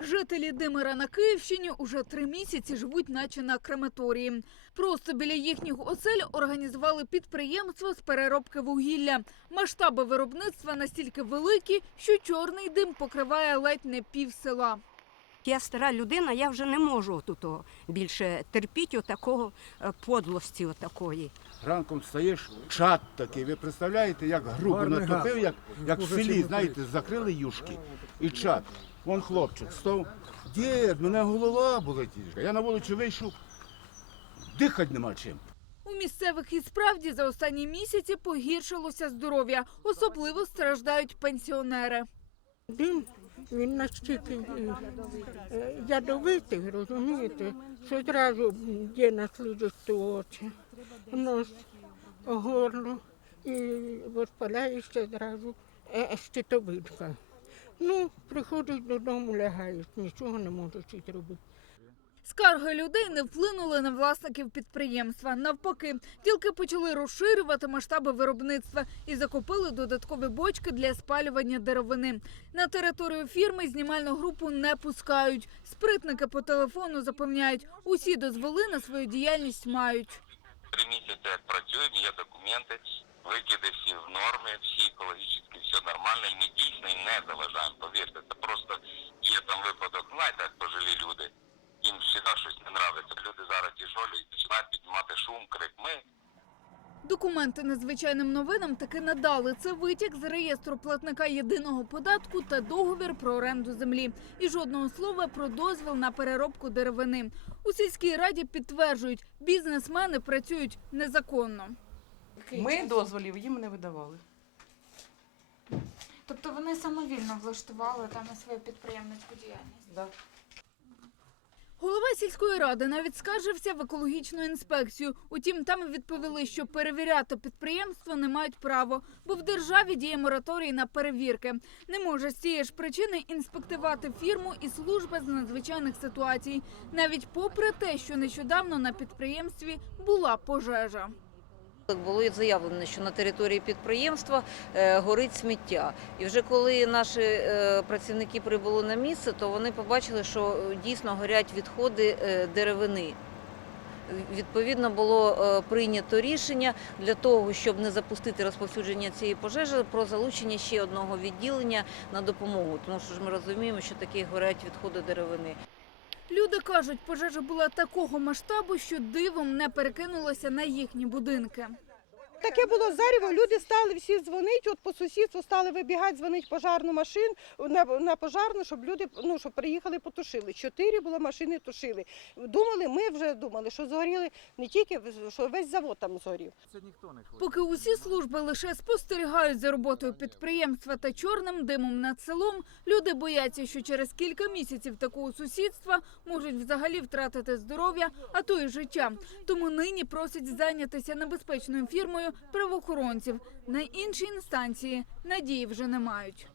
Жителі Димира на Київщині уже три місяці живуть, наче на крематорії. Просто біля їхніх осель організували підприємство з переробки вугілля. Масштаби виробництва настільки великі, що чорний дим покриває ледь не пів села. Я стара людина, я вже не можу тут більше терпіти отакого е, подлості отакої. Ранком встаєш, чат такий. Ви представляєте, як грубо натопив, як, як в селі, знаєте, закрили юшки і чат. Вон хлопчик став. Дід, мене голова болить. Я на вулицю вийшов, дихати нема чим. У місцевих і справді за останні місяці погіршилося здоров'я. Особливо страждають пенсіонери. Дим, він настільки е, ядовитий, розумієте, що одразу є на слідості очі, нос, горло і воспаляється одразу е, щитовидка. Ну, приходять додому, лягають, нічого не можуть зробити. Скарги людей не вплинули на власників підприємства. Навпаки, тільки почали розширювати масштаби виробництва і закупили додаткові бочки для спалювання деревини. На територію фірми знімальну групу не пускають. Спритники по телефону запевняють, усі дозволи на свою діяльність мають. Три місяці як працюємо, є документи, викиди всі в всі екологічні, все нормально, і ми дійсно їм не заважаємо. Повірте, це просто є там випадок, знаєте, як пожилі люди. Їм завжди щось не нравиться. Люди зараз тяжолі і починають піднімати шум, крик. Ми Документи надзвичайним новинам таки надали. Це витяг з реєстру платника єдиного податку та договір про оренду землі. І жодного слова про дозвіл на переробку деревини. У сільській раді підтверджують, бізнесмени працюють незаконно. Ми дозволів їм не видавали. Тобто вони самовільно влаштували там свою підприємницьку діяльність. Да. Голова сільської ради навіть скаржився в екологічну інспекцію. Утім, там відповіли, що перевіряти підприємство не мають право, бо в державі діє мораторій на перевірки. Не може з цієї ж причини інспектувати фірму і служба з надзвичайних ситуацій, навіть попри те, що нещодавно на підприємстві була пожежа. Було заявлено, що на території підприємства е, горить сміття. І вже коли наші е, працівники прибули на місце, то вони побачили, що е, дійсно горять відходи деревини. Відповідно, було прийнято рішення для того, щоб не запустити розповсюдження цієї пожежі, про залучення ще одного відділення на допомогу. Тому що ж ми розуміємо, що такі горять відходи деревини. Люди кажуть, пожежа була такого масштабу, що дивом не перекинулася на їхні будинки. Таке було зарево, люди стали всі дзвонити, от по сусідству стали вибігати, дзвонити пожарну машину, на, на пожарну, щоб люди ну, щоб приїхали, потушили. Чотири було машини тушили. Думали, ми вже думали, що згоріли не тільки, що весь завод там згорів. Це ніхто не хоче. Поки усі служби лише спостерігають за роботою підприємства та чорним димом над селом, люди бояться, що через кілька місяців такого сусідства можуть взагалі втратити здоров'я, а то й життя. Тому нині просять зайнятися небезпечною фірмою правоохоронців. На інші інстанції надії вже не мають.